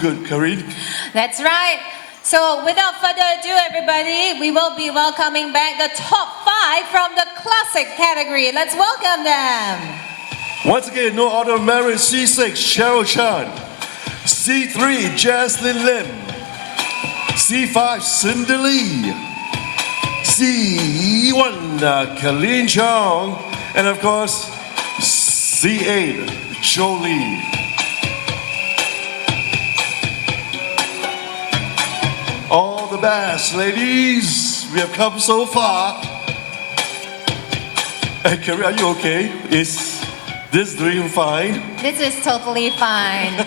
Good, Karin. That's right. So without further ado, everybody, we will be welcoming back the top 5 from the classic category. Let's welcome them. Once again, no order of merit. C6, Cheryl Chan. C3, Jaslyn Lim. C5, Cindy Lee. C1, Kalin Chong. And of course, C8, Jolie. All the best, ladies. We have come so far. Hey, Carrie, are you okay? Is this doing fine? This is totally fine.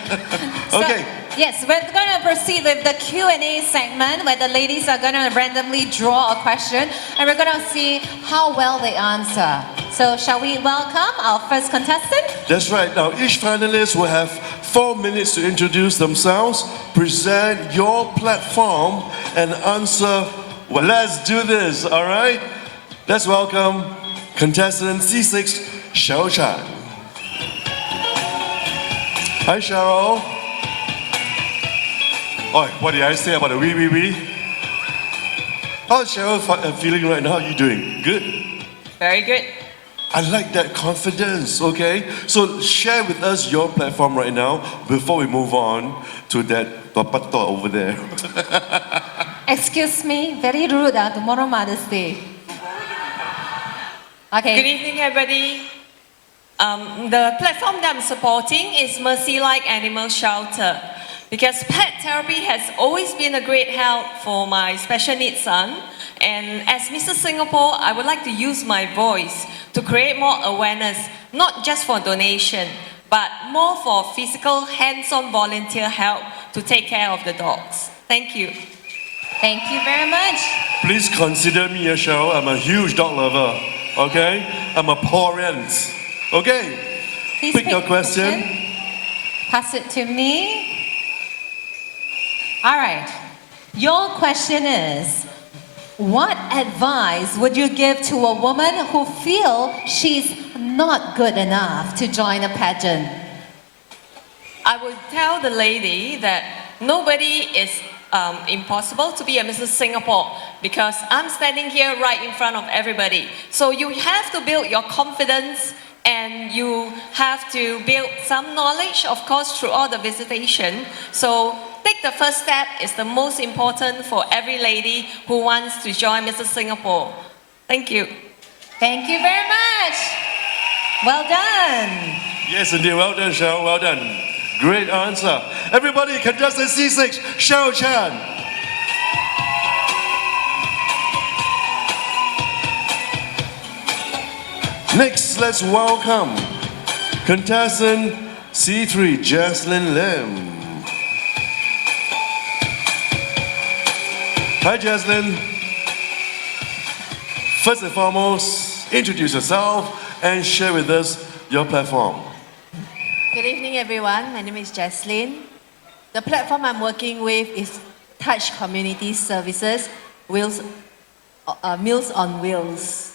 Okay. Yes, we're going to proceed with the Q&A segment where the ladies are going to randomly draw a question and we're going to see how well they answer. So shall we welcome our first contestant? That's right. Now, each finalist will have 4 minutes to introduce themselves, present your platform, and answer. Well, let's do this, all right? Let's welcome contestant C6, Cheryl Chan. Hi, Cheryl. Oh, what did I say about the wee? How's Cheryl feeling right now? How are you doing? Good? Very good. I like that confidence, okay? So share with us your platform right now before we move on to that papato over there. Excuse me, very rude. Tomorrow Mother's Day. Okay. Good evening, everybody. The platform that I'm supporting is Mercy Like Animal Shelter because pet therapy has always been a great help for my special needs son. And as Mr. Singapore, I would like to use my voice to create more awareness, not just for donation, but more for physical, hands-on volunteer help to take care of the dogs. Thank you. Thank you very much. Please consider me, Cheryl. I'm a huge dog lover, okay? I'm a parent, okay? Please Pick your question. Pass it to me. All right. Your question is, what advice would you give to a woman who feels she's not good enough to join a pageant? I would tell the lady that nobody is impossible to be a Mrs. Singapore because I'm standing here right in front of everybody. So you have to build your confidence and you have to build some knowledge, of course, through all the visitation. So take the first step is the most important for every lady who wants to join Mrs. Singapore. Thank you. Thank you very much. Well done. Yes, indeed. Well done, Cheryl. Well done. Great answer. Everybody, contestant C6, Cheryl Chan. Next, let's welcome contestant C3, Jaslyn Lim. Hi, Jaslyn. First and foremost, introduce yourself and share with us your platform. Good evening, everyone. My name is Jaslyn. The platform I'm working with is Touch Community Services, Meals on Wheels.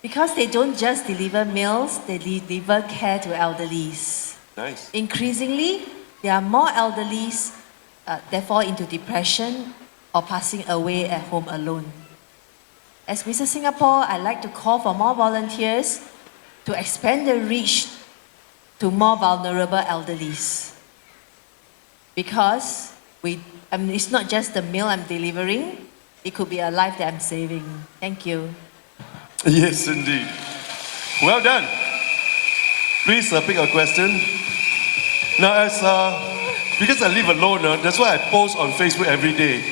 Because they don't just deliver meals, they deliver care to elderlies. Nice. Increasingly, there are more elderlies that fall into depression or passing away at home alone. As Mr. Singapore, I'd like to call for more volunteers to expand the reach to more vulnerable elderlies. Because it's not just the meal I'm delivering, it could be a life that I'm saving. Thank you. Yes, indeed. Well done. Please pick a question. Now, because I live alone, that's why I post on Facebook every day.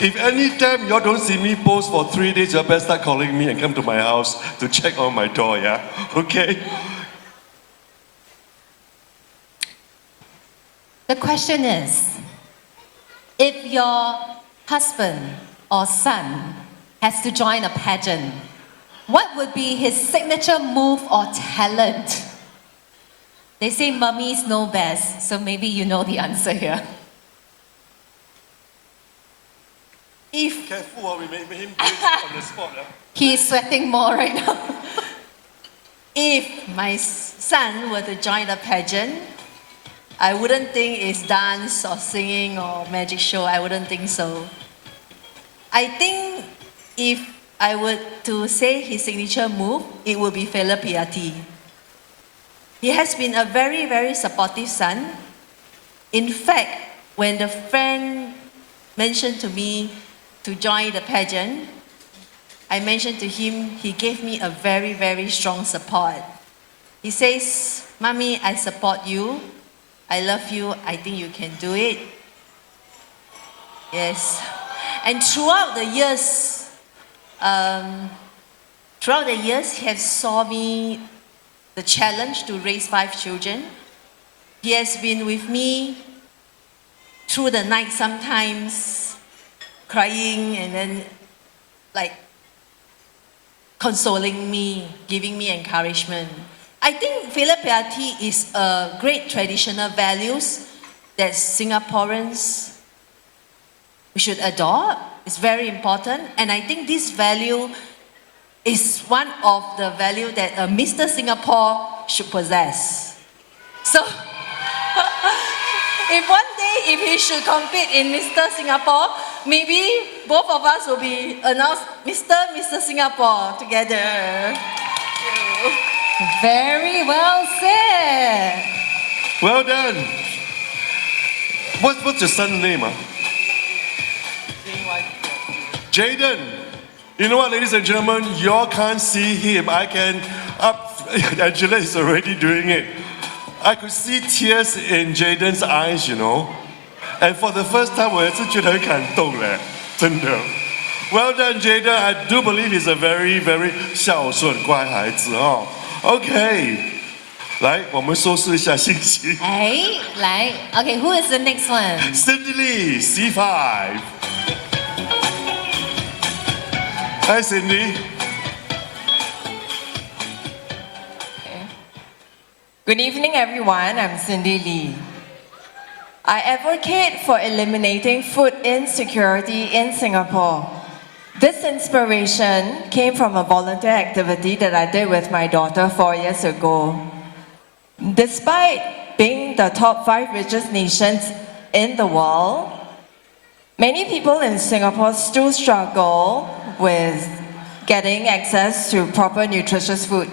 If any time you don't see me post for 3 days, you better start calling me and come to my house to check on my door, yeah? Okay? The question is, if your husband or son has to join a pageant, what would be his signature move or talent? They say mummies know best, so maybe you know the answer here. Careful, we may him do it on the spot. He's sweating more right now. If my son were to join the pageant, I wouldn't think it's dance or singing or magic show. I wouldn't think so. I think if I were to say his signature move, it would be failure PRT. He has been a very, very supportive son. In fact, when the friend mentioned to me to join the pageant, I mentioned to him, he gave me a very, very strong support. He says, "Mommy, I support you. I love you. I think you can do it." Yes. And throughout the years, he has saw me the challenge to raise 5 children. He has been with me through the night sometimes, crying and then like consoling me, giving me encouragement. I think Philip Piatti is a great traditional values that Singaporeans we should adopt. It's very important, and I think this value is one of the value that a Mr. Singapore should possess. So, if one day if he should compete in Mr. Singapore, maybe both of us will be announced Mr. Singapore together. Very well said. Well done. What's your son's name? Jaden. You know what, ladies and gentlemen? Y'all can't see him. I can. Angela is already doing it. I could see tears in Jaden's eyes, you know. And for the first time, 我也是觉得很感动嘞，真的。Well done, Jaden. I do believe he's a very, very 孝顺乖孩子哦。OK， 来，我们收拾一下信息。哎，来 ，OK, who is the next one? Cindy Lee, C5. Hi, Cindy. Good evening, everyone. I'm Cindy Lee. I advocate for eliminating food insecurity in Singapore. This inspiration came from a volunteer activity that I did with my daughter 4 years ago. Despite being the top 5 richest nations in the world, many people in Singapore still struggle with getting access to proper nutritious food.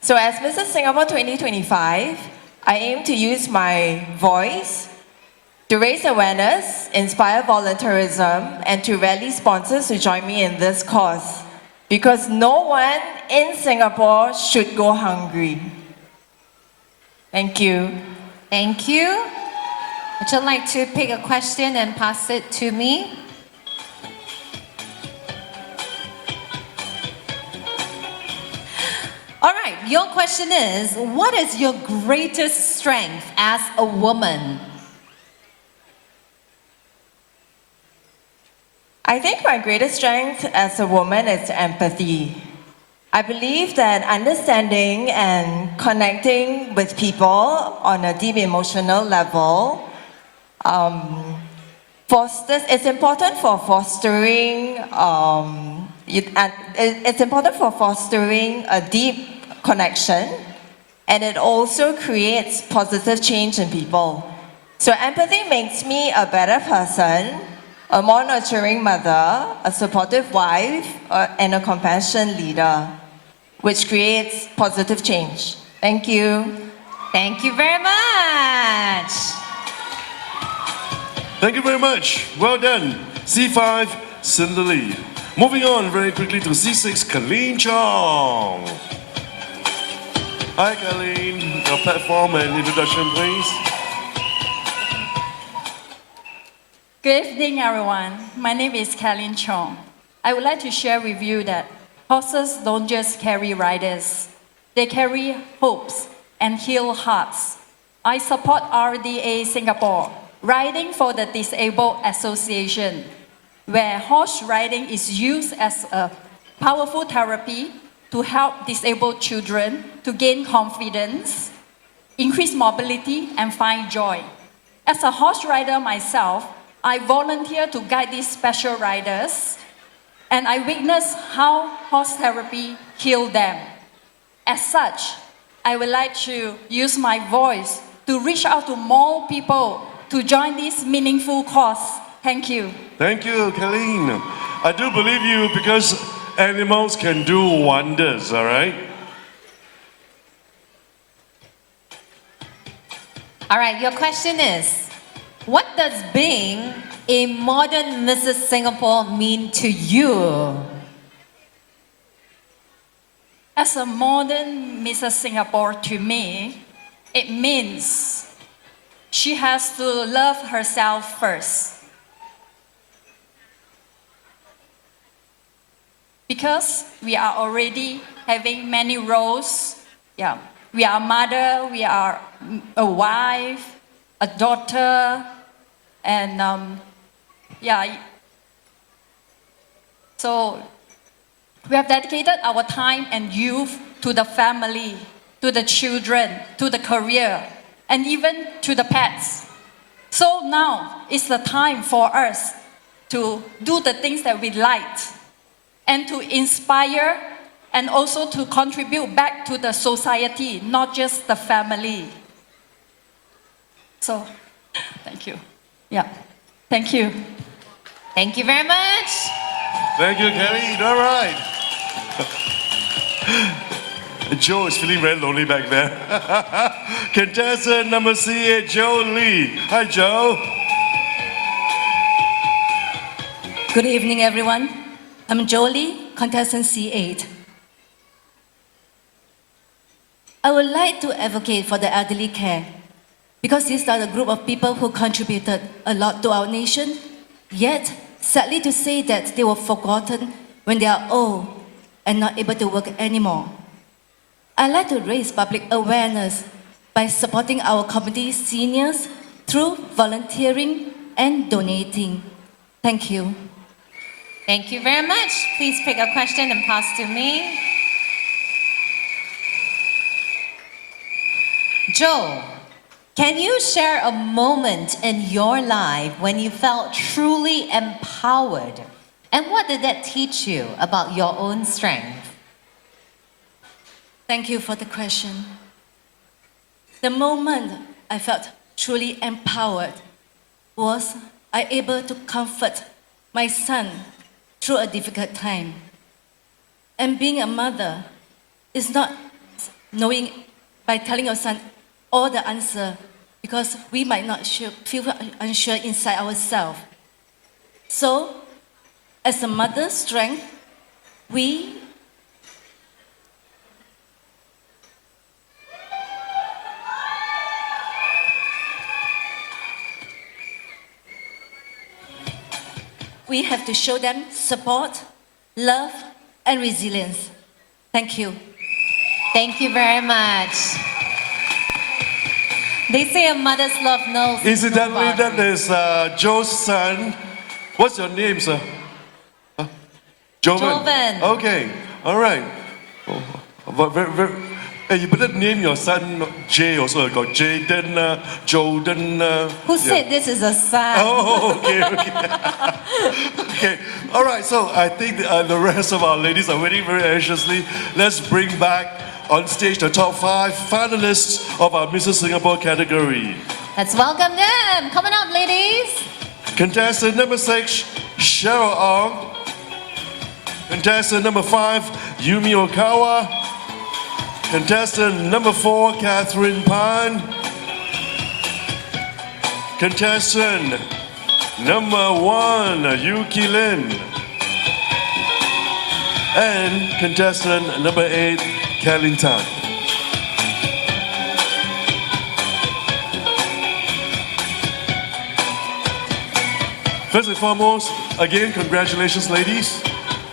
So as Mrs. Singapore 2025, I aim to use my voice to raise awareness, inspire volunteerism, and to rally sponsors to join me in this cause. Because no one in Singapore should go hungry. Thank you. Thank you. Would you like to pick a question and pass it to me? All right, your question is, what is your greatest strength as a woman? I think my greatest strength as a woman is empathy. I believe that understanding and connecting with people on a deep emotional level it's important for fostering a deep connection, and it also creates positive change in people. So empathy makes me a better person, a more nurturing mother, a supportive wife, and a compassionate leader, which creates positive change. Thank you. Thank you very much. Thank you very much. Well done. C5, Cindy Lee. Moving on very quickly to C6, Colleen Chong. Hi, Colleen. Your platform and introduction, please. Good evening, everyone. My name is Kalin Chong. I would like to share with you that horses don't just carry riders. They carry hopes and heal hearts. I support RDA Singapore, Riding for the Disabled Association, where horse riding is used as a powerful therapy to help disabled children to gain confidence, increase mobility, and find joy. As a horse rider myself, I volunteer to guide these special riders, and I witness how horse therapy healed them. As such, I would like to use my voice to reach out to more people to join this meaningful cause. Thank you. Thank you, Colleen. I do believe you because animals can do wonders, all right? All right, your question is, what does being a modern Mrs. Singapore mean to you? As a modern Mrs. Singapore, to me, it means she has to love herself first. Because we are already having many roles. Yeah, we are a mother, we are a wife, a daughter, and so we have dedicated our time and youth to the family, to the children, to the career, and even to the pets. So now is the time for us to do the things that we like and to inspire and also to contribute back to the society, not just the family. So, thank you. Yeah, thank you. Thank you very much. Thank you, Kelly. All right. Joe is feeling very lonely back there. Contestant number C8, Joe Lee. Hi, Joe. Good evening, everyone. I'm Jolie, contestant C8. I would like to advocate for the elderly care because these are the group of people who contributed a lot to our nation, yet sadly to say that they were forgotten when they are old and not able to work anymore. I'd like to raise public awareness by supporting our community seniors through volunteering and donating. Thank you. Thank you very much. Please pick a question and pass to me. Joe, can you share a moment in your life when you felt truly empowered? And what did that teach you about your own strength? Thank you for the question. The moment I felt truly empowered was I able to comfort my son through a difficult time. And being a mother is not knowing by telling your son all the answer because we might not feel unsure inside ourselves. So, as a mother's strength, we have to show them support, love, and resilience. Thank you. Thank you very much. They say a mother's love knows. Incidentally, no that boundaries. is Joe's son. What's your name, sir? Huh? Joven. Joven. Okay, all right. Oh, but hey, you better name your son Jay also. Got Jaden, Jordan. Who said this is a son? Oh, okay, okay. Okay, all right, so I think the rest of our ladies are waiting very anxiously. Let's bring back on stage the top 5 finalists of our Mrs. Singapore category. Let's welcome them. Coming up, ladies. Contestant number 6, Cheryl Ong. Contestant number 5, Yumi Okawa. Contestant number 4, Catherine Pan. Contestant number 1, Yuki Lin. And contestant number 8, Kelly Tan. First and foremost, again, congratulations, ladies.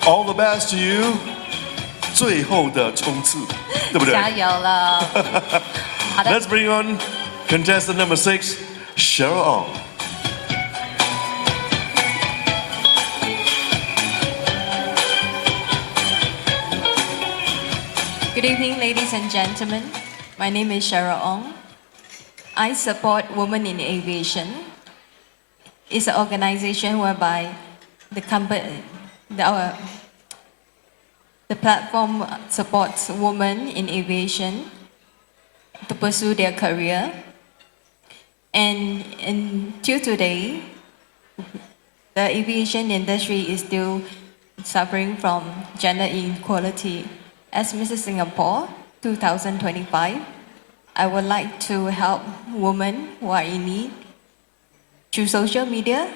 All the best to you. 最后的冲刺，对不对？加油了。好的。 Let's bring on contestant number 6, Cheryl Ong. Good evening, ladies and gentlemen. My name is Cheryl Ong. I support Women in Aviation. It's an organization whereby the platform supports women in aviation to pursue their career And until today, the aviation industry is still suffering from gender inequality. As Mrs. Singapore 2025, I would like to help women who are in need through social media.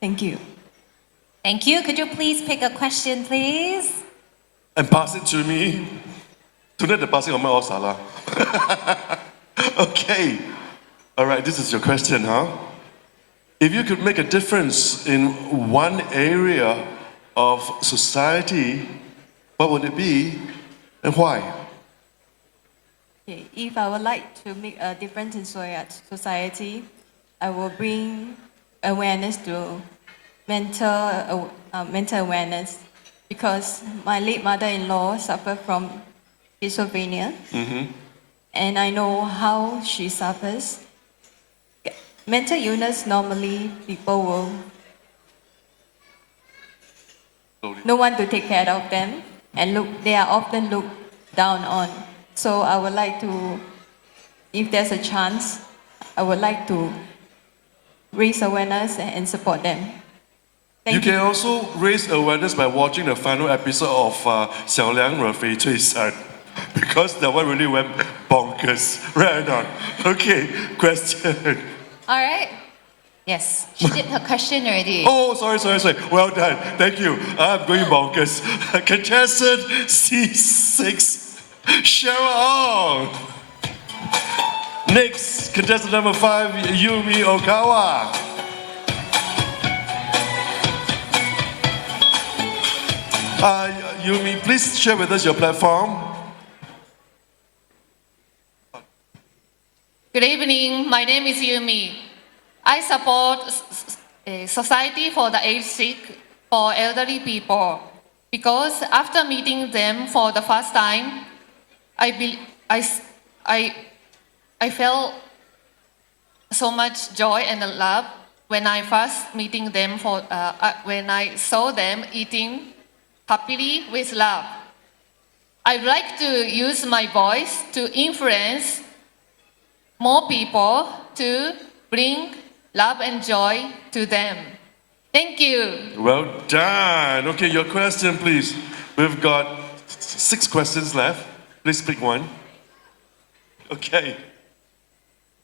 Thank you. Thank you. Could you please pick a question, please? And pass it to me. Tonight the passing of my all salah. Okay. All right, this is your question, huh? If you could make a difference in one area of society, what would it be and why? Okay, if I would like to make a difference in society, I will bring awareness to mental awareness, because my late mother-in-law suffered from schizophrenia, and I know how she suffers. Mental illness, normally people will no one to take care of them, and they are often looked down on. So I would like to, if there's a chance, I would like to raise awareness and support them. You Thank can you. also raise awareness by watching the final episode of Xiao Liang Re Fei Cui San, because that one really went bonkers. Right or not? Okay, question. All right. Yes, she did her question already. Oh, sorry. Well done. Thank you. I'm going bonkers. Contestant C6, Cheryl Ong. Next, contestant number 5, Yumi Okawa. Yumi, please share with us your platform. Good evening. My name is Yumi. I support a society for the aged sick for elderly people, because after meeting them for the first time, I felt so much joy and love when I first meeting them when I saw them eating happily with love. I'd like to use my voice to influence more people to bring love and joy to them. Thank you. Well done. Okay, your question, please. We've got 6 questions left. Please pick one. Okay.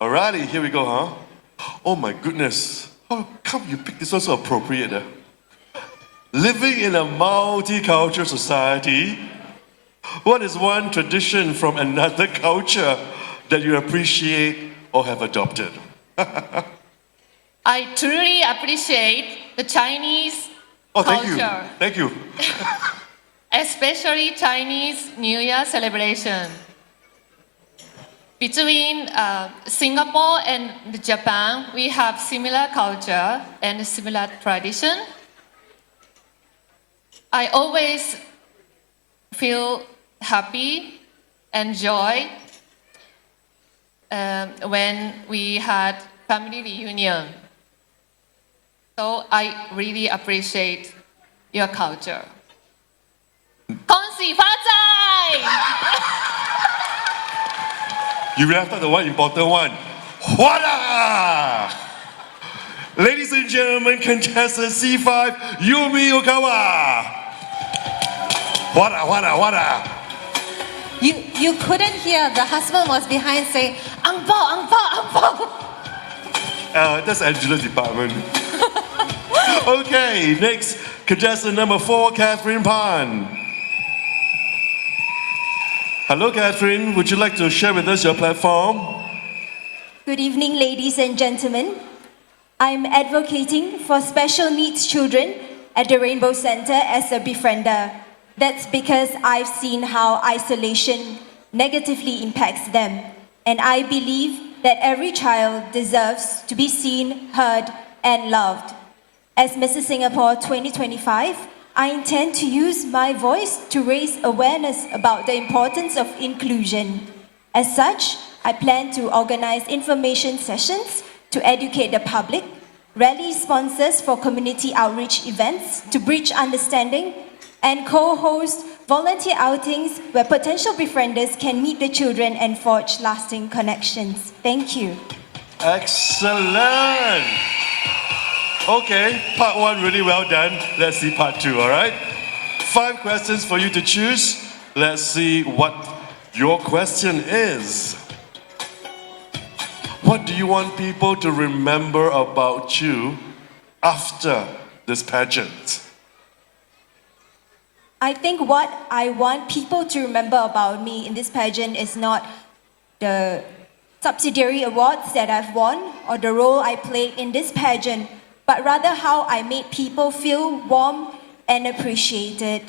Alrighty, here we go, huh? Oh my goodness. How come you picked this one so appropriate? Living in a multicultural society, what is one tradition from another culture that you appreciate or have adopted? I truly appreciate the Chinese culture, Thank you. especially Chinese New Year celebration. Between Singapore and Japan, we have similar culture and similar tradition. I always feel happy and joy when we had family reunion. So I really appreciate your culture. 恭喜发财! You left out the one important one. Wada! Ladies and gentlemen, contestant C5, Yumi Okawa. Wada. You couldn't hear. The husband was behind saying, "Ang bao, ang bao, ang bao." That's Angela's department. Okay, next, contestant number 4, Catherine Pan. Hello, Catherine. Would you like to share with us your platform? Good evening, ladies and gentlemen. I'm advocating for special needs children at the Rainbow Center as a befriender. That's because I've seen how isolation negatively impacts them. And I believe that every child deserves to be seen, heard, and loved. As Mrs. Singapore 2025, I intend to use my voice to raise awareness about the importance of inclusion. As such, I plan to organize information sessions to educate the public, rally sponsors for community outreach events to bridge understanding, and co-host volunteer outings where potential befrienders can meet the children and forge lasting connections. Thank you. Excellent. Okay, part one really well done. Let's see part two, all right? 5 questions for you to choose. Let's see what your question is. What do you want people to remember about you after this pageant? I think what I want people to remember about me in this pageant is not the subsidiary awards that I've won or the role I played in this pageant, but rather how I made people feel warm and appreciated.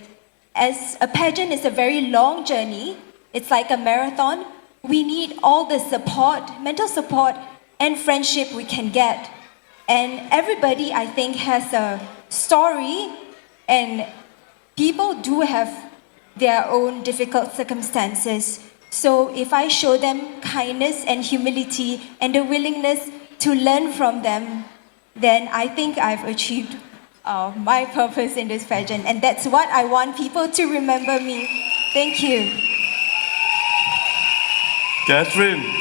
As a pageant is a very long journey, it's like a marathon. We need all the support, mental support, and friendship we can get. And everybody, I think, has a story, and people do have their own difficult circumstances. So if I show them kindness and humility and the willingness to learn from them, then I think I've achieved my purpose in this pageant. And that's what I want people to remember me. Thank you. Catherine. Thank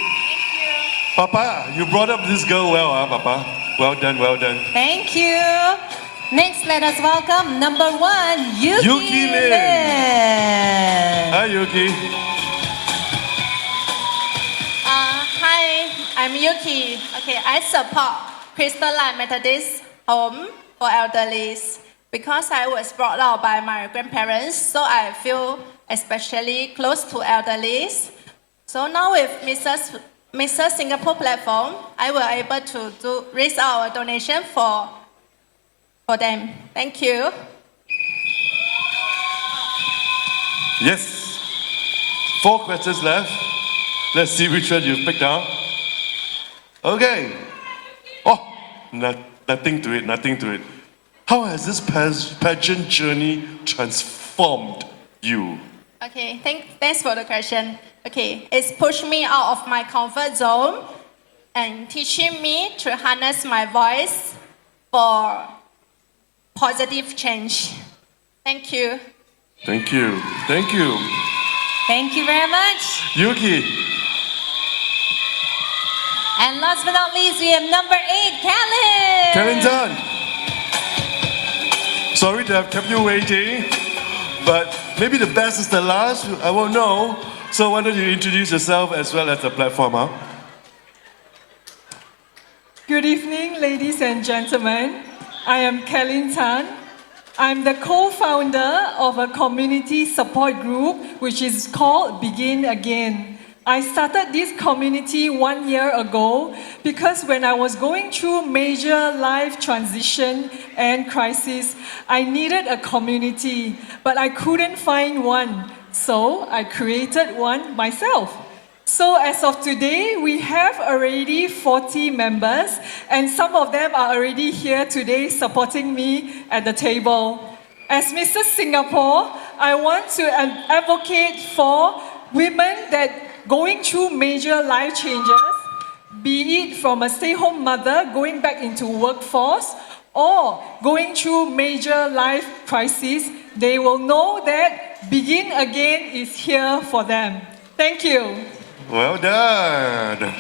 you. Papa, you brought up this girl well, Papa. Well done, well done. Thank you. Next, let us welcome number 1, Yuki, Yuki Lin. Lin. Hi, Yuki. Hi, I'm Yuki. Okay, I support Crystal Light Methodist Home for Elderlies because I was brought up by my grandparents, so I feel especially close to elderlies. So now with Mrs. Singapore platform, I will able to raise our donation for them. Thank you. Yes. 4 questions left. Let's see which one you've picked out. Okay. Oh, nothing to it, nothing to it. How has this pageant journey transformed you? Okay, thanks for the question. Okay, it's pushed me out of my comfort zone and teaching me to harness my voice for positive change. Thank you. Thank you. Thank you. Thank you very much. Yuki. And last but not least, we have number 8, Kellen. Karen Tan. Sorry to have kept you waiting, but maybe the best is the last. I won't know. So why don't you introduce yourself as well as the platform, huh? Good evening, ladies and gentlemen. I am Kelly Tan. I'm the co-founder of a community support group which is called Begin Again. I started this community 1 year ago because when I was going through major life transition and crisis, I needed a community, but I couldn't find one. So I created one myself. So as of today, we have already 40 members, and some of them are already here today supporting me at the table. As Mrs. Singapore, I want to advocate for women that going through major life changes, be it from a stay-home mother going back into workforce, or going through major life crises, they will know that Begin Again is here for them. Thank you. Well done.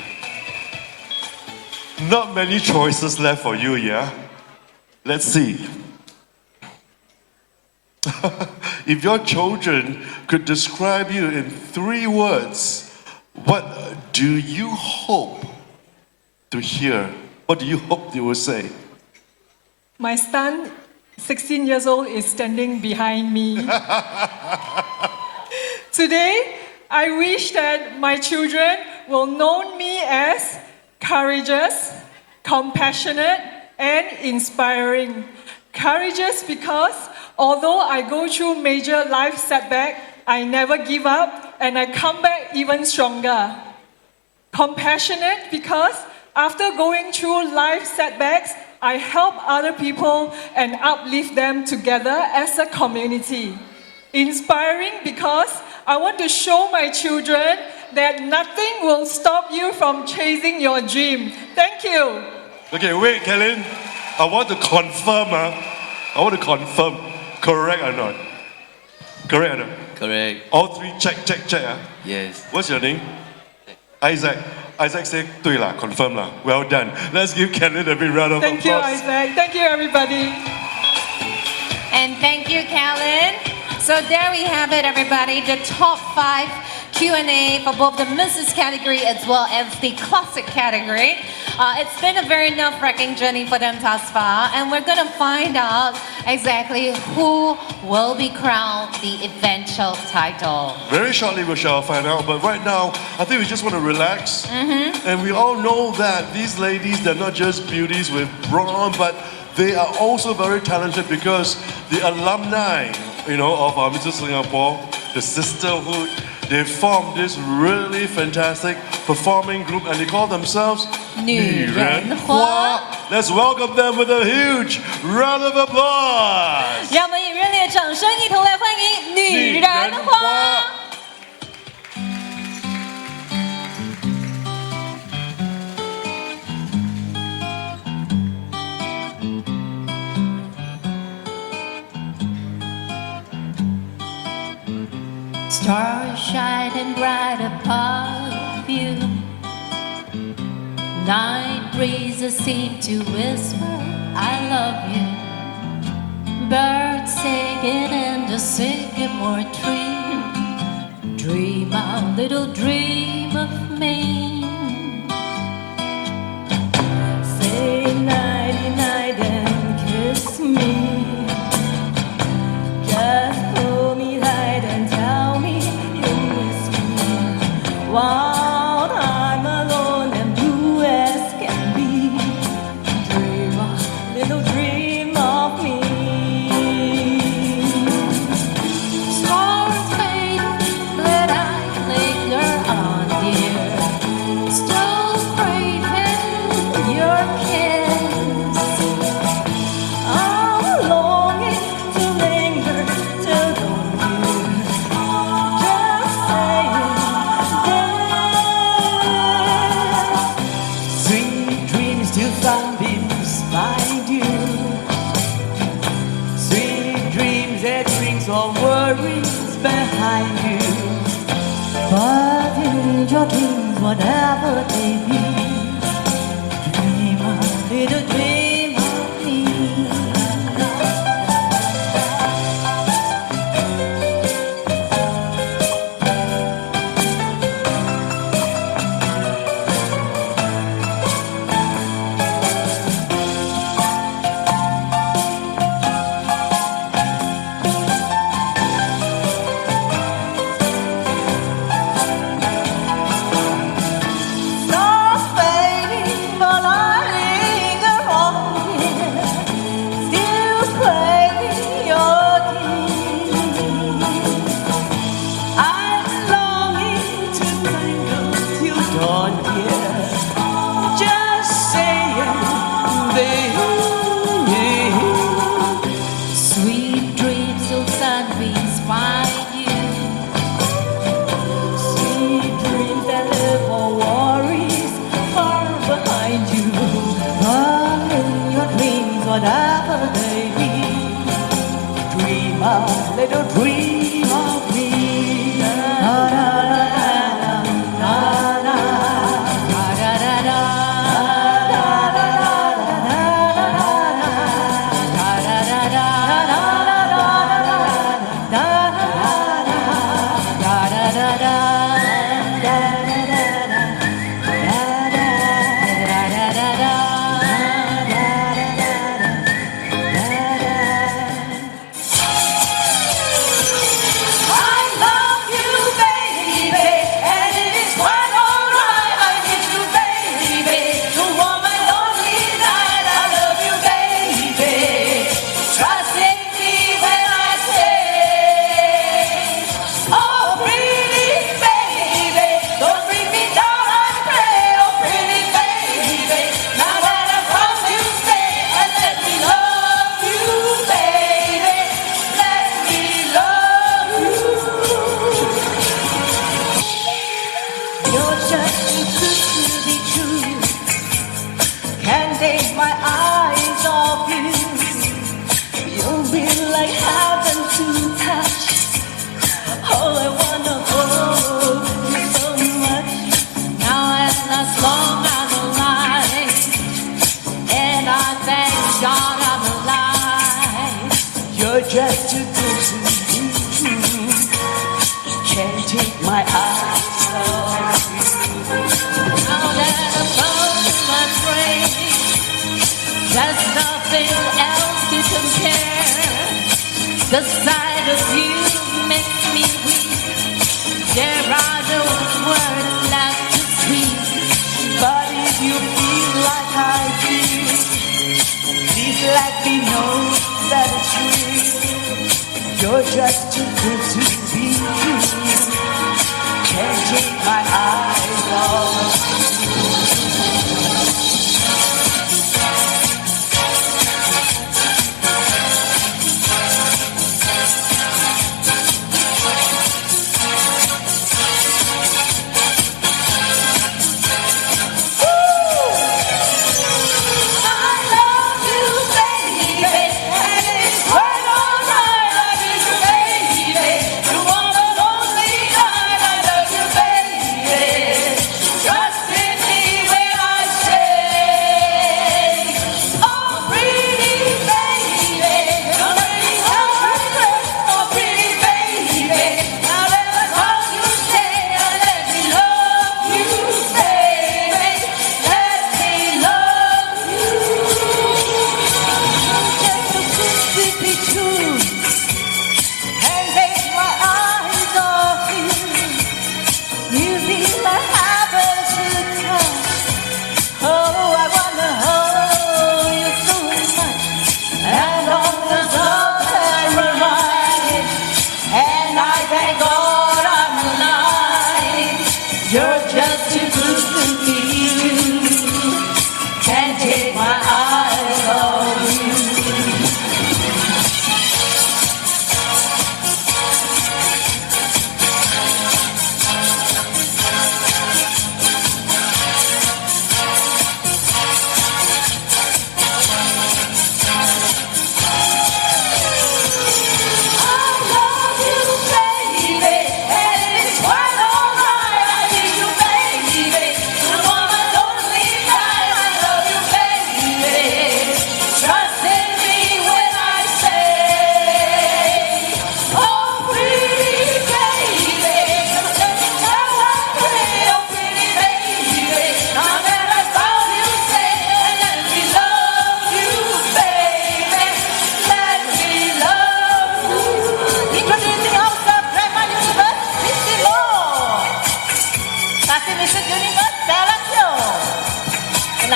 Not many choices left for you, yeah? Let's see. If your children could describe you in 3 words, what do you hope to hear? What do you hope they will say? My son, 16 years old, is standing behind me. Today, I wish that my children will know me as courageous, compassionate, and inspiring. Courageous because although I go through major life setback, I never give up and I come back even stronger. Compassionate because after going through life setbacks, I help other people and uplift them together as a community. Inspiring because I want to show my children that nothing will stop you from chasing your dream. Thank you. Okay, wait, Kellen. I want to confirm, correct or not? Correct or not? Correct. All 3, check, check. Yes. What's your name? Isaac. Isaac say, 对啦, confirm lah. Well done. Let's give Kellen a big round of Thank you, applause. Isaac. Thank you, everybody. And thank you, Kellen. So there we have it, everybody. The top 5 Q&A for both the Mrs. category as well as the Classic category. It's been a very nerve-wracking journey for them thus far, and we're going to find out exactly who will be crowned the eventual title. Very shortly we shall find out, but right now, I think we just want to relax. And we all know that these ladies, they're not just beauties with brawn, but they are also very talented because the alumni, of our Mrs. Singapore, the sisterhood, they formed this really fantastic performing group and they call themselves 女人花. Let's welcome them with a huge round of applause. 让我们以热烈的掌声一同来欢迎女人花。Stars shining bright above you. Night breezes seem to whisper, I love you. Birds singing in the sycamore tree. Dream a little dream of me. Say nighty night and kiss me. Just hold me tight and tell me you miss me. While I'm alone and blue as can be, dream a little dream of me. Stars fade, but I linger on, dear. Still craving your kiss. I'm longing to linger till dawn, dear. Just saying this. Sweet dreams till sunbeams find you. Sweet dreams that brings all worries behind you. But in your dreams, whatever they be, dream a little dream of me. Stars fading, but I linger on, dear. Still craving your kiss. I'm longing to linger till dawn, dear. Just saying this. Sweet dreams till sunbeams find you. Sweet dreams that live all worries far behind you. But in your dreams, whatever they be, dream a little dream of me. Da, da, da, da, da, da, da, da, You're just too good to be true. Can't take my eyes off you. Now that I'm found my brain, there's nothing else to compare. The sight of you makes me weak. There are no words left to speak. But if you feel like I feel, please let me know that it's real. You're just too good to be true. Can't take my eyes off you.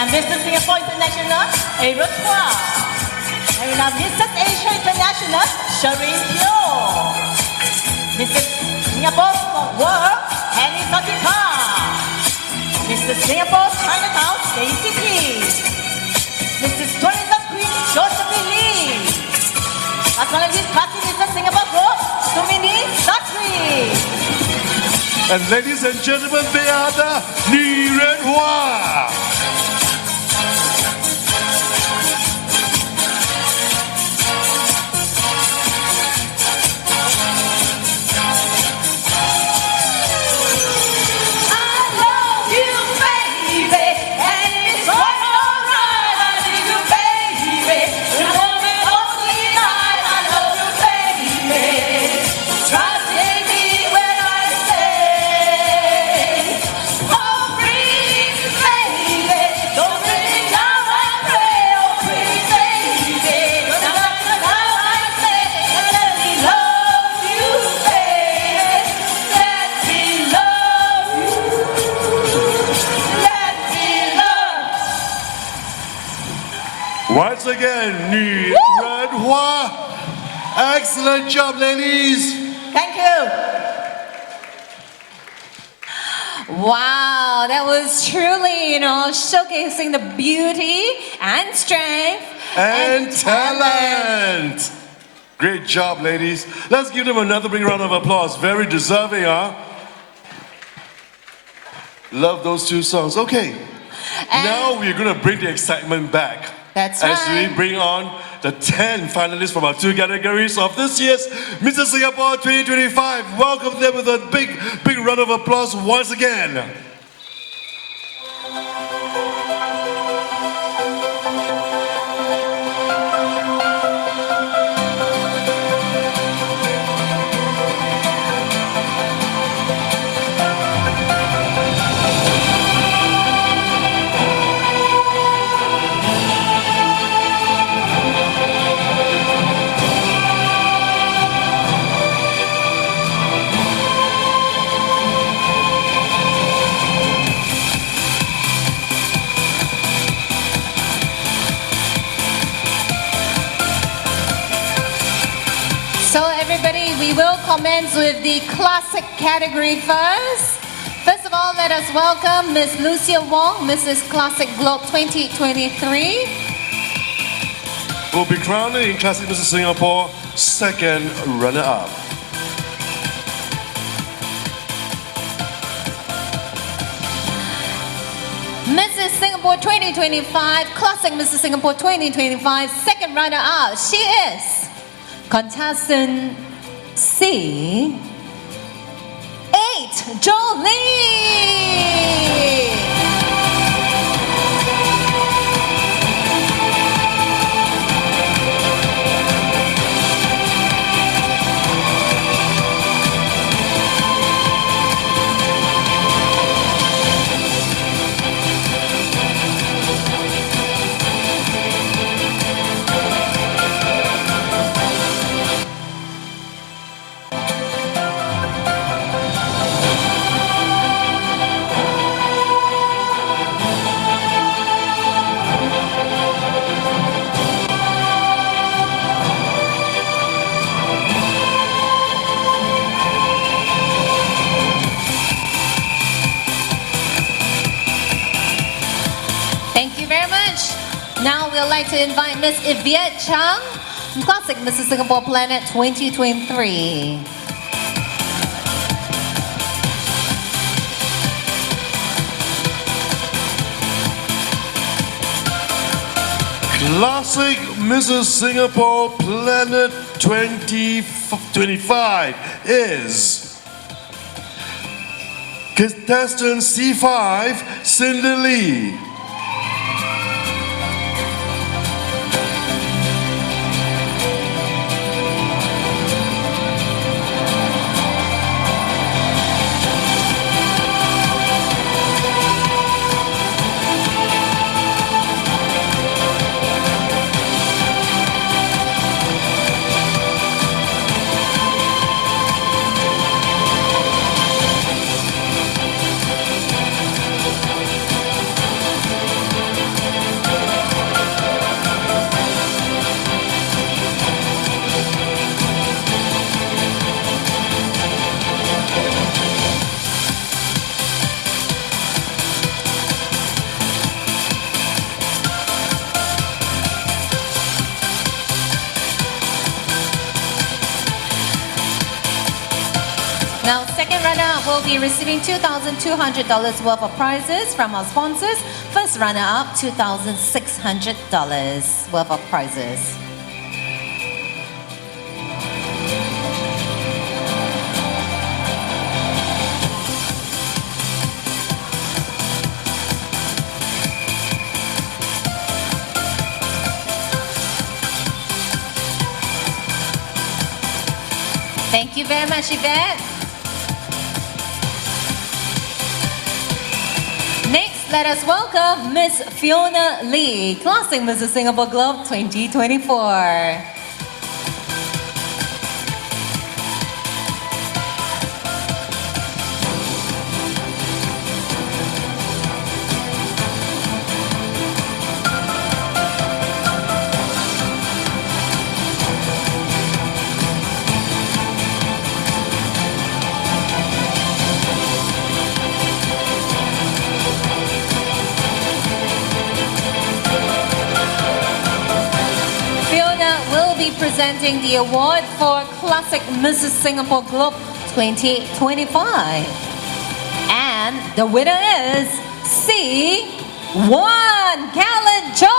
Mrs. Singapore International, April 12. And now Mrs. Asia International, Shireen Pyo. Mrs. Singapore World, Annie Sotika. Mrs. Singapore Chinatown, Stacy P. Mrs. Tourism Queen, Josephine Lee. Last one of these party, Mrs. Singapore Group, Sumini Sakri. And ladies and gentlemen, they are the Niren Hua. Once again, Ni Ren Hua. Excellent job, ladies. Thank you. Wow, that was truly, showcasing the beauty and strength And talent. Great job, ladies. Let's give them another big round of applause. Very deserving, huh? Love those two songs. Okay. Now we're going to bring the excitement back. That's as right. we bring on the 10 finalists from our two categories of this year's Mr. Singapore 2025. Welcome them with a big round of applause once again. everybody, we will commence with the classic category first. First of all, let us welcome Miss Lucia Wong, Mrs. Classic Globe 2023. Will be crowned in Classic Mrs. Singapore second runner-up. Mrs. Singapore 2025, Classic Mrs. Singapore 2025, second runner-up. She is contestant C. 8, Jolie. Thank you very much. Now we'd like to invite Miss Yvette Chang, Classic Mrs. Singapore Planet 2023. Classic Mrs. Singapore Planet 2025 is contestant C5, Cindy Lee. Now, second runner-up will be receiving $2,200 worth of prizes from our sponsors. First runner-up, $2,600 worth of prizes. Thank you very much, Yvette. Next, let us welcome Miss Fiona Lee, Classic Mrs. Singapore Globe 2024. Presenting the award for Classic Mrs. Singapore Globe 2025. And the winner is C1 Callan Chong.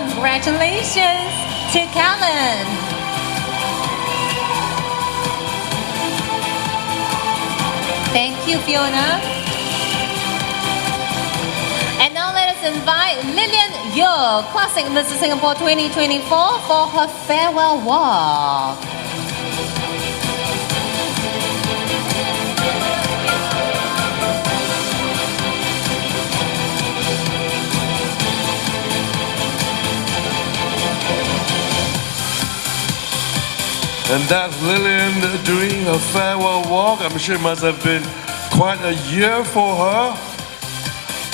Congratulations to Callan. Thank you, Fiona. And now let us invite Lillian Yo, Classic Mrs. Singapore 2024, for her farewell walk. And that's Lillian doing her farewell walk. I'm sure it must have been quite a year for her.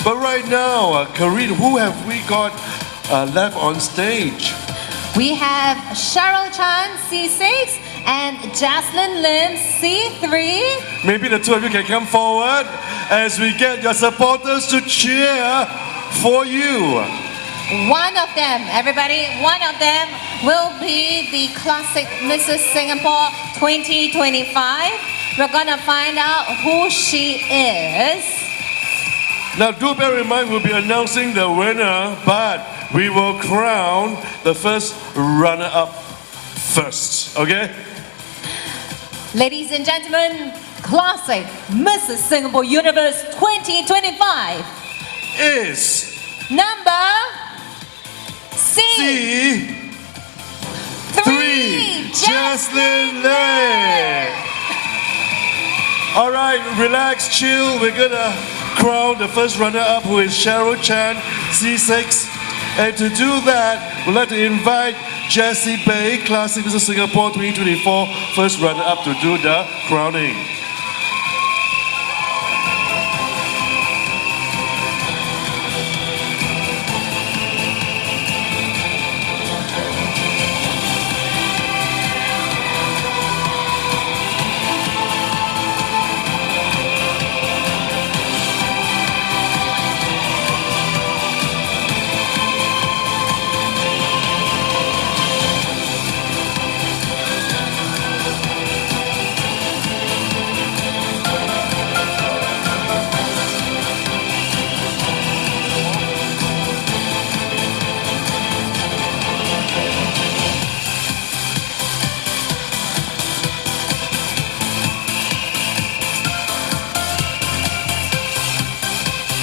But right now, Karine, who have we got left on stage? We have Cheryl Chan, C6, and Jaslyn Lim, C3. Maybe the two of you can come forward as we get your supporters to cheer for you. One of them, everybody, one of them will be the Classic Mrs. Singapore 2025. We're gonna find out who she is. Now, do bear in mind, we'll be announcing the winner, but we will crown the first runner-up first, okay? Ladies and gentlemen, Classic Mrs. Singapore Universe 2025 is number C. 3, Jaslyn Lay. All right, relax, chill. We're gonna crown the first runner-up, who is Cheryl Chan, C6. And to do that, we'd like to invite Jessie Bay, Classic Mrs. Singapore 2024, first runner-up, to do the crowning.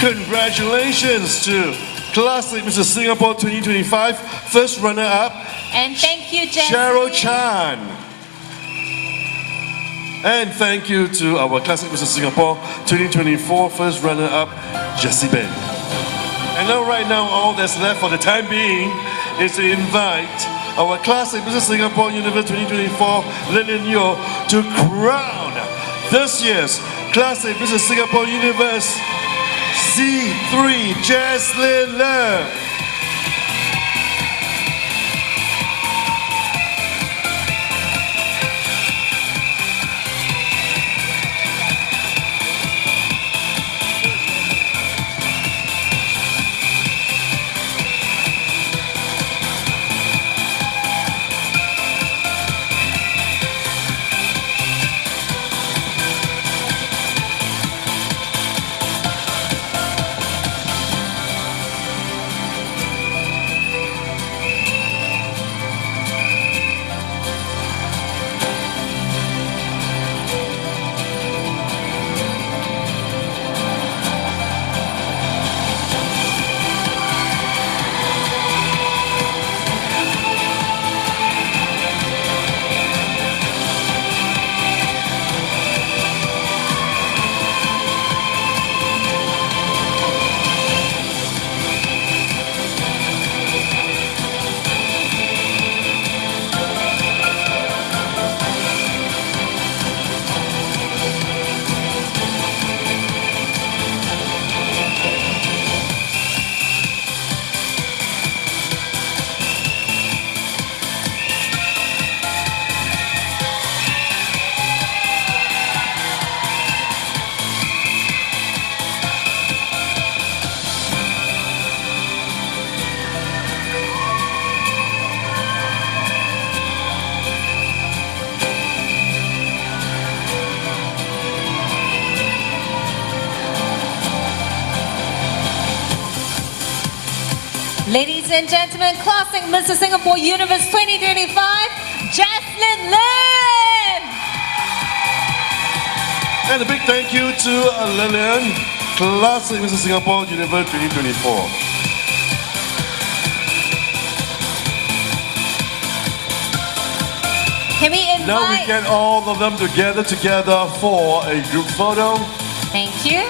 Congratulations to Classic Mrs. Singapore 2025, first runner-up, And thank you, Jessie. Cheryl Chan. And thank you to our Classic Mrs. Singapore 2024, first runner-up, Jessie Ben. And now, right now, all that's left for the time being is to invite our Classic Mrs. Singapore Universe 2024, Lillian Yo, to crown this year's Classic Mrs. Singapore Universe C3, Jaslyn Lim. Ladies and gentlemen, Classic Mrs. Singapore Universe 2025, Jaslyn Lin. And a big thank you to Lillian, Classic Mrs. Singapore Universe 2024. Can we invite? Now we get all of them together for a group photo. Thank you.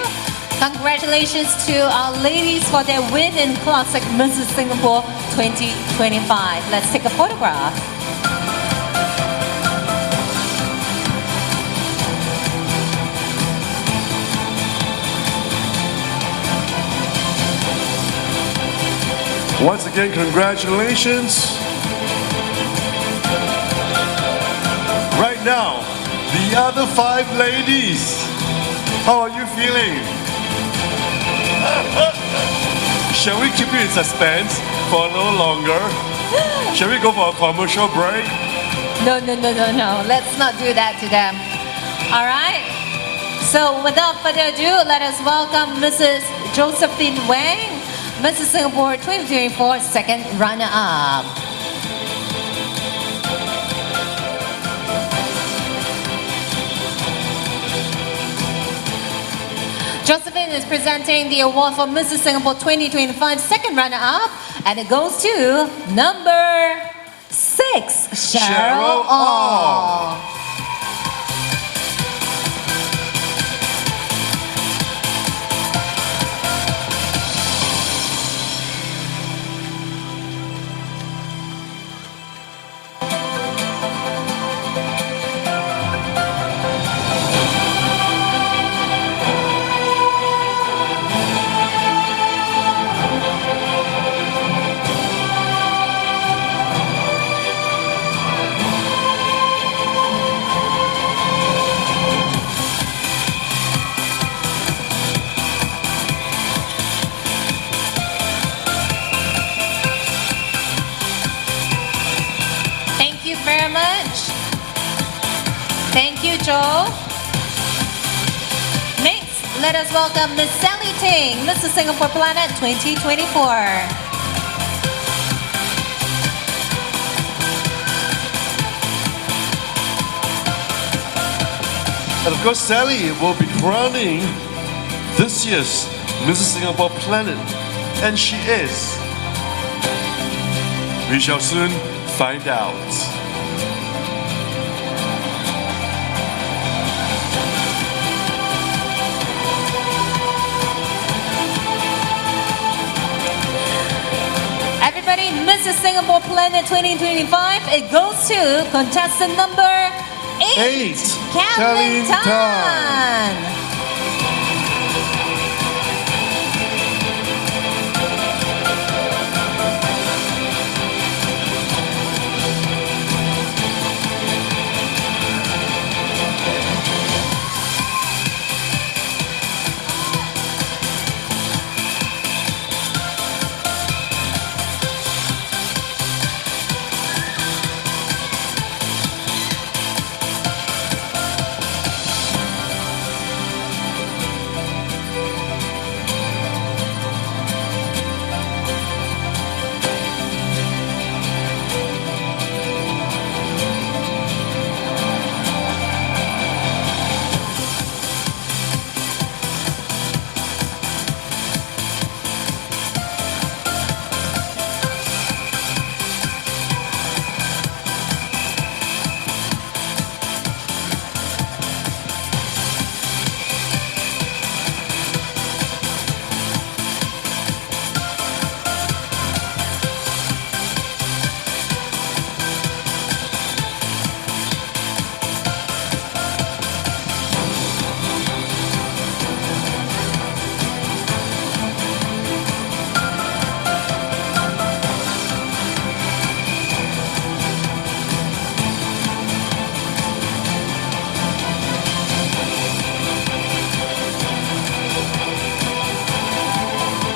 Congratulations to our ladies for their win in Classic Mrs. Singapore 2025. Let's take a photograph. Once again, congratulations. Right now, the other 5 ladies. How are you feeling? Shall we keep you in suspense for a little longer? Shall we go for a commercial break? No. Let's not do that to them. All right. So without further ado, let us welcome Mrs. Josephine Wang, Mrs. Singapore 2024 second runner-up. Josephine is presenting the award for Mrs. Singapore 2025 second runner-up, and it goes to number 6, Cheryl Ong. Thank you very much. Thank you, Joe. Next, let us welcome Miss Sally Ting, Mrs. Singapore Planet 2024. And of course, Sally will be crowning this year's Mrs. Singapore Planet. And she is. We shall soon find out. Everybody, Mrs. Singapore Planet 2025, it goes to contestant number 8, Calvin Tan.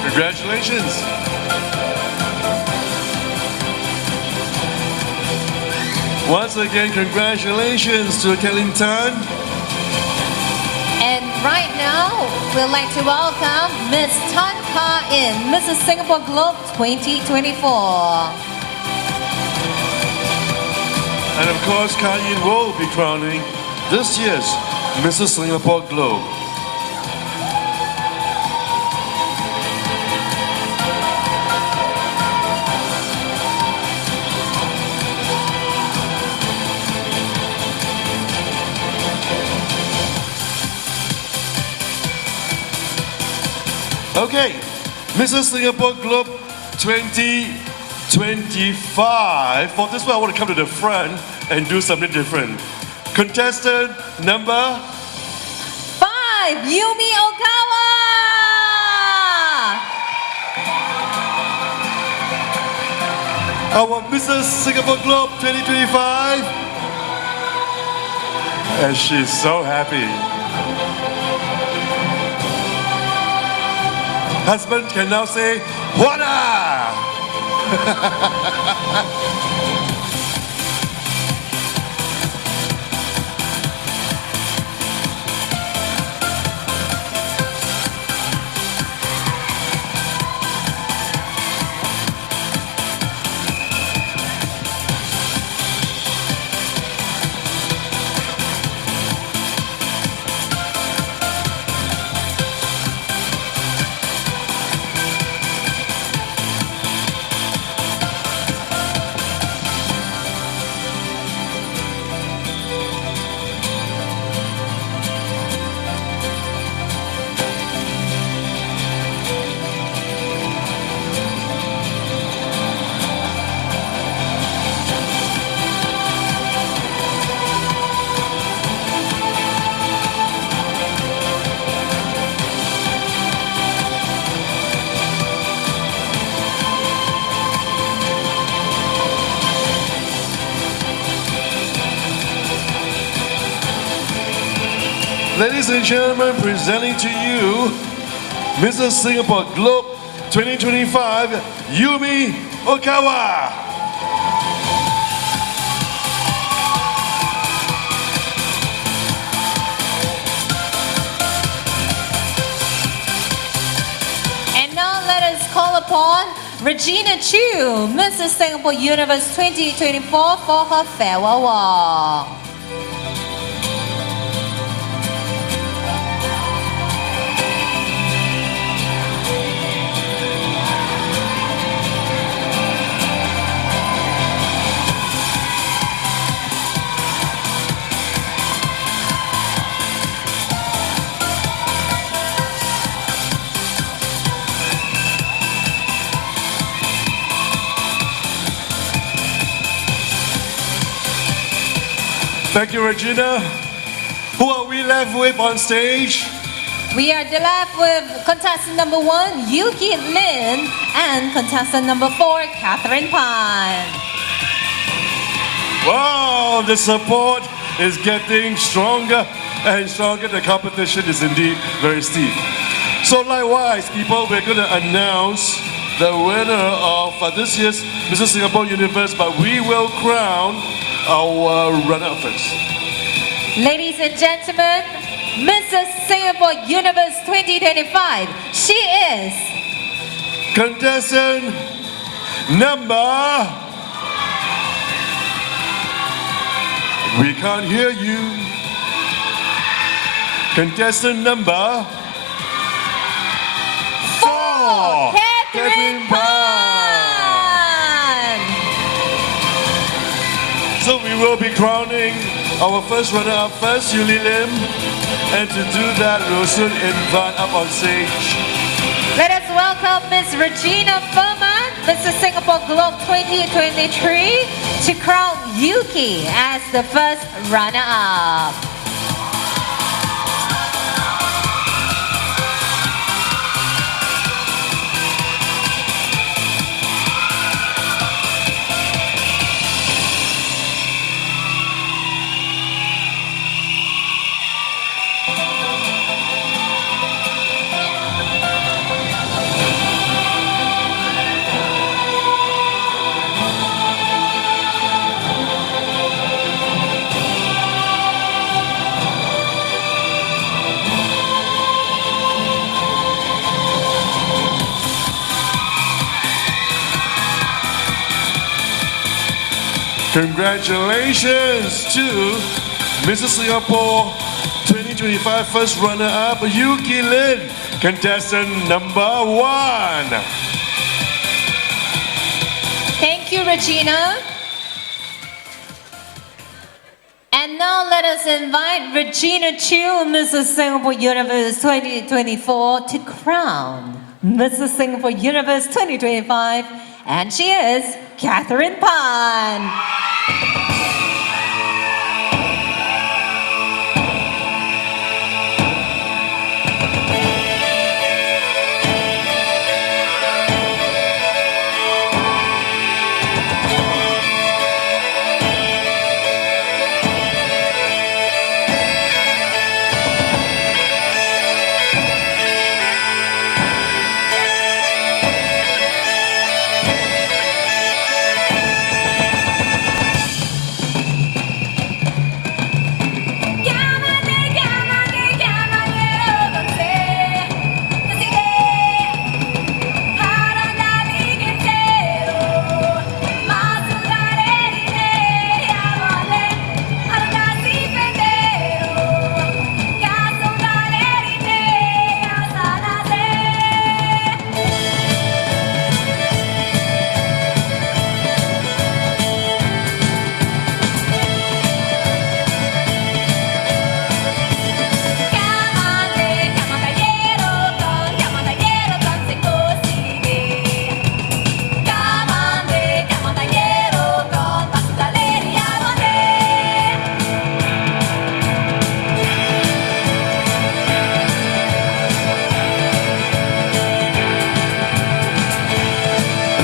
Congratulations. Once again, congratulations to Kelly Tan. And right now, we'd like to welcome Ms. Tan Ka In, Mrs. Singapore Globe 2024. And of course, Ka In will be crowning this year's Mrs. Singapore Globe. Okay, Mrs. Singapore Globe 2025. For this one, I want to come to the front and do something different. Contestant number 5, Yumi Okawa! Our Mrs. Singapore Globe 2025. And she's so happy. Husband can now say, "Wada!" Ladies and gentlemen, presenting to you Mrs. Singapore Globe 2025, Yumi Okawa. And now let us call upon Regina Chu, Mrs. Singapore Universe 2024 for her farewell walk. Thank you, Regina. Who are we left with on stage? We are left with contestant number 1, Yuki Lin, and contestant number 4, Catherine Pan. Wow, the support is getting stronger and stronger. The competition is indeed very steep. So likewise, people, we're going to announce the winner of this year's Mrs. Singapore Universe, but we will crown our runner-up first. Ladies and gentlemen, Mrs. Singapore Universe 2025, she is contestant number... We can't hear you. Contestant number 4, Catherine Pan. So we will be crowning our first runner-up first, Yuli Lim. And to do that, we'll soon invite up on stage. Let us welcome Ms. Regina Furman, Mrs. Singapore Globe 2023, to crown Yuki as the first runner-up. Congratulations to Mrs. Singapore 2025 first runner-up, Yuki Lin, contestant number 1. Thank you, Regina. And now let us invite Regina Chiu, Mrs. Singapore Universe 2024, to crown Mrs. Singapore Universe 2025, and she is Catherine Pan.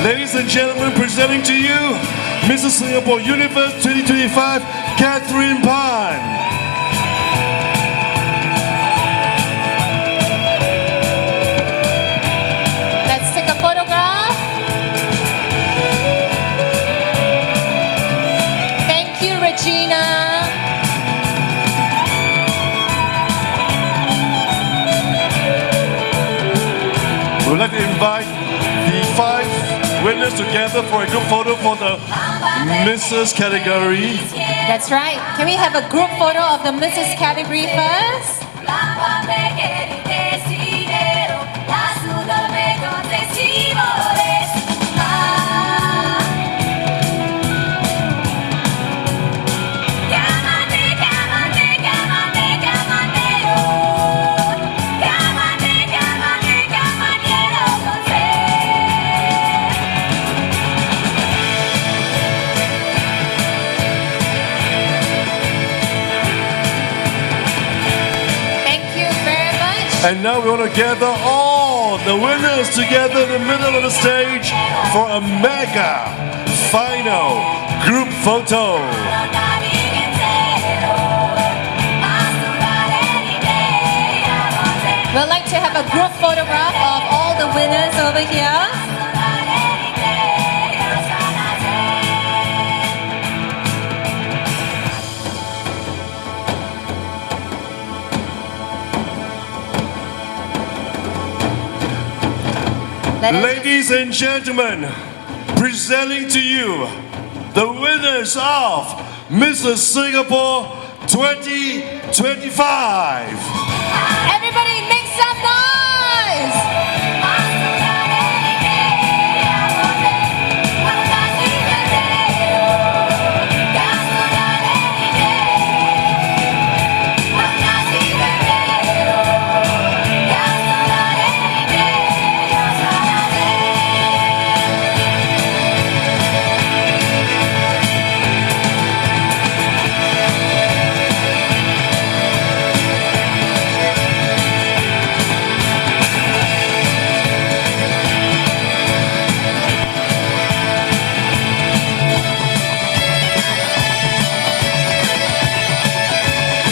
Ladies and gentlemen, presenting to you Mrs. Singapore Universe 2025, Catherine Pan. Let's take a photograph. Thank you, Regina. We'd like to invite the 5 winners together for a group photo for the Mrs. category. That's right. Can we have a group photo of the Mrs. category first? And now we want to gather all the winners together in the middle of the stage for a mega final group photo. We'd like to have a group photograph of all the winners over here. Ladies and gentlemen, presenting to you the winners of Mrs. Singapore 2025. Everybody make some noise!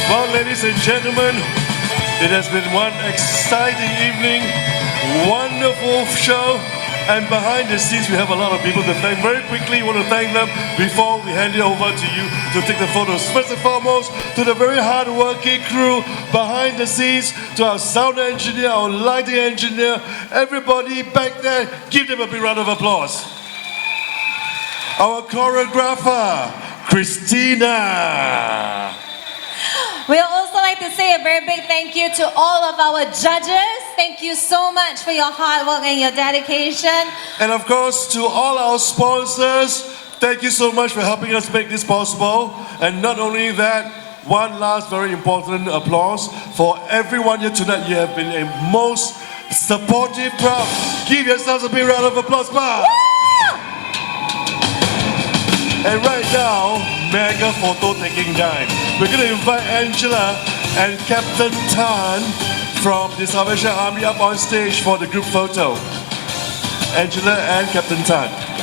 Well, ladies and gentlemen, it has been one exciting evening, wonderful show, and behind the scenes we have a lot of people to thank. Very quickly, we want to thank them before we hand it over to you to take the photos. First and foremost, to the very hard-working crew behind the scenes, to our sound engineer, our lighting engineer, everybody back there, give them a big round of applause. our choreographer, Christina. We'd also like to say a very big thank you to all of our judges. Thank you so much for your hard work and your dedication. And of course, to all our sponsors, thank you so much for helping us make this possible. And not only that, one last very important applause for everyone here tonight. You have been a most supportive crowd. Give yourselves a big round of applause, man. And right now, mega photo taking time. We're going to invite Angela and Captain Tan from the Salvation Army up on stage for the group photo. Angela and Captain Tan.